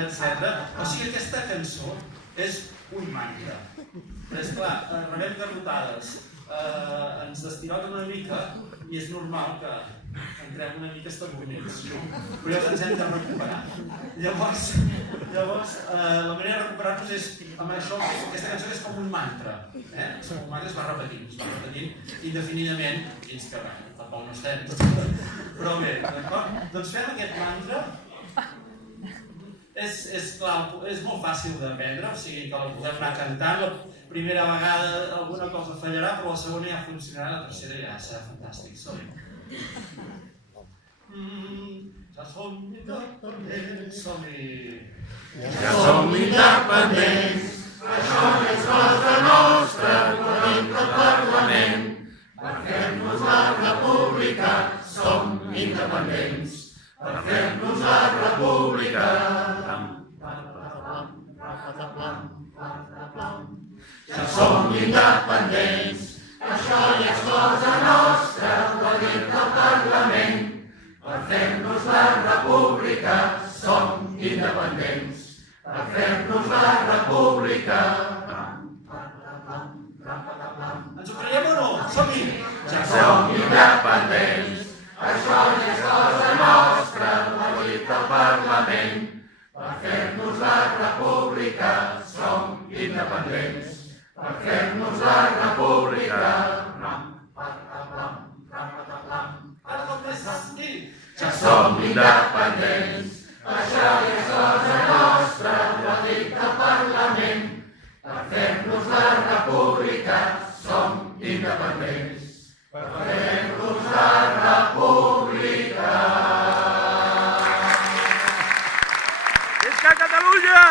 etcètera. O sigui, aquesta cançó és un mantra. Però és clar, rebem garrotades, ens destirota una mica i és normal que entrem una mica estabornits. Però llavors ens hem de recuperar. Llavors, la manera de recuperar-nos és amb això, aquesta cançó és com un mantra. Un mantra es va repetint indefinidament fins que, tampoc no estem. Però bé, d'acord? Doncs fem aquest mantra. És molt fàcil d'aprendre, o sigui que la podem anar cantant. La primera vegada alguna cosa fallarà, però la segona ja funcionarà, la tercera ja serà fantàstic. Ja som independents, Ja som independents, això no és cosa nostra, venim del Parlament. Per fer-nos la república som independents. Per fer-nos la república. Ja som independents, això ja és cosa nostra, venim del Parlament. Per fer-nos la república som independents. Per fer-nos la república. Ens ho creiem o no? Som-hi! Ja som independents, això ja és cosa nostra, venim del Parlament. Per fer-nos la república som independents. Per fer-nos la república. Ara com més fàcil! Ja som independents, això ja és cosa nostra, venim del Parlament. Per fer-nos la república som independents. Per fer-nos la república. Visca Catalunya!